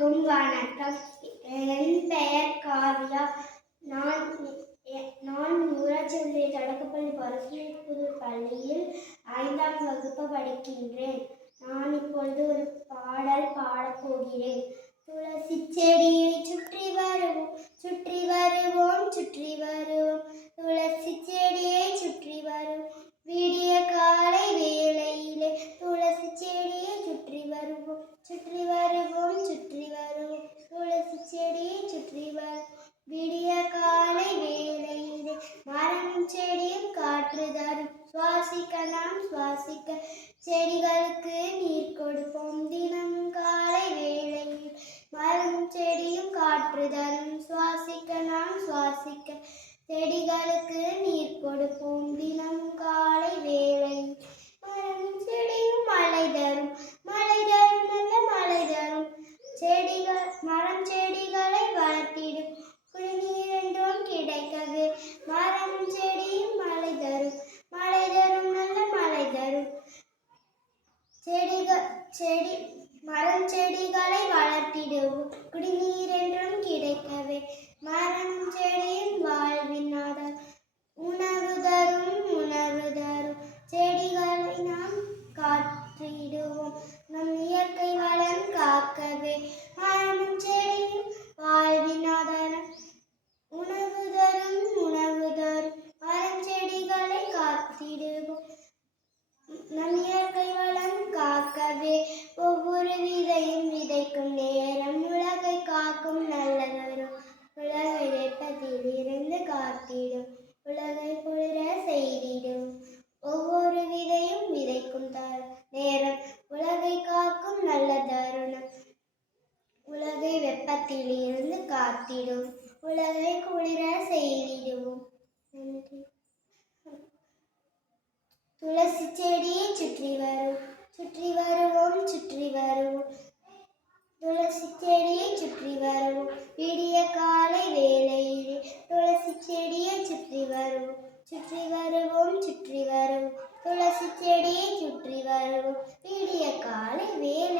அனைவருக்கும் வணக்கம். என் பெயர் காவ்யா. நான் ஊராட்சி ஒன்றிய தொடக்கப்பள்ளி பரசுப்புதூர் பள்ளியில் 5ஆம் வகுப்பு படிக்கின்றேன். நான் இப்பொழுது ஒரு பாடல் பாடப்போகிறேன். துளசி செடியை சுற்றி வருவோம், சுற்றி வருவோம், சுற்றி வருவோம். துளசி செடியை சுற்றி வருவோம், விடிய காலை வேளையிலே. துளசி செடியை சுற்றி வருவோம், சுற்றி வருவோம், சுற்றி வருவோம். துளசி செடியை சுற்றி வருவோம், விடிய காலை வேளையிலே. மரமும் செடியும் காற்று தரும், சுவாசிக்க நாம் சுவாசிக்க. செடிகளுக்கு நீர் கொடுப்போம் தினமும் காலை வேளையில். மரமும் செடியும் காற்று தரும், சுவாசிக்க நாம் சுவாசிக்க. செடிகளுக்கு நீர் கொடுப்போம் தினமும் காலை வேளையில். மரமும் செடியும் மழை தரும், மழை தரும், நல்ல மழை தரும். மரம் செடிகளை வளர்த்திடும், குடிநீர் என்றும் கிடைக்கவே. மரமும் செடியும் மழை தரும், மழை தரும், நல்ல மழை தரும். மரம் செடிகளை வளர்த்திடுவோம், குடிநீர் என்றும் கிடைக்கவே. மரம் செடியும் வாழ்வின் ஆதாரம், உணவு தரும், உணவு தரும். செடிகளை நாம் காத்திடுவோம், நம் இயற்கை வளம் காக்கவே. மரமும் செடியும் வாழ்வின் ஆதாரம், உணவு தரும், உணவு தரும். மரம் செடிகளை காத்திடுவோம், நம் இயற்கை வளம் காக்கவே. ஒவ்வொரு விதையும் விதைக்கும் நேரம், உலகை காக்கும் நல்லதொரு. உலகை வெப்பத்தில் இருந்து காத்திடும், உலகை குளிர செய்திடும். ஒவ்வொரு விதையும் விதைக்கும் நேரம், உலகை காக்கும் நல்ல தருணம். உலகை வெப்பத்தில் இருந்து காத்திடும், உலகை குளிர செய்திடுவோம். நன்றி. துளசி செடியை சுற்றி வரும், சுற்றி வருவோம், சுற்றி வருவோம். துளசி செடியை சுற்றி வருவோம், விடிய காலை வேளையிலே. துளசி செடியை சுற்றி வருவோம், சுற்றி வருவோம், சுற்றி வருவோம். துளசி செடியை சுற்றி வருவோம், விடிய காலை வேளை.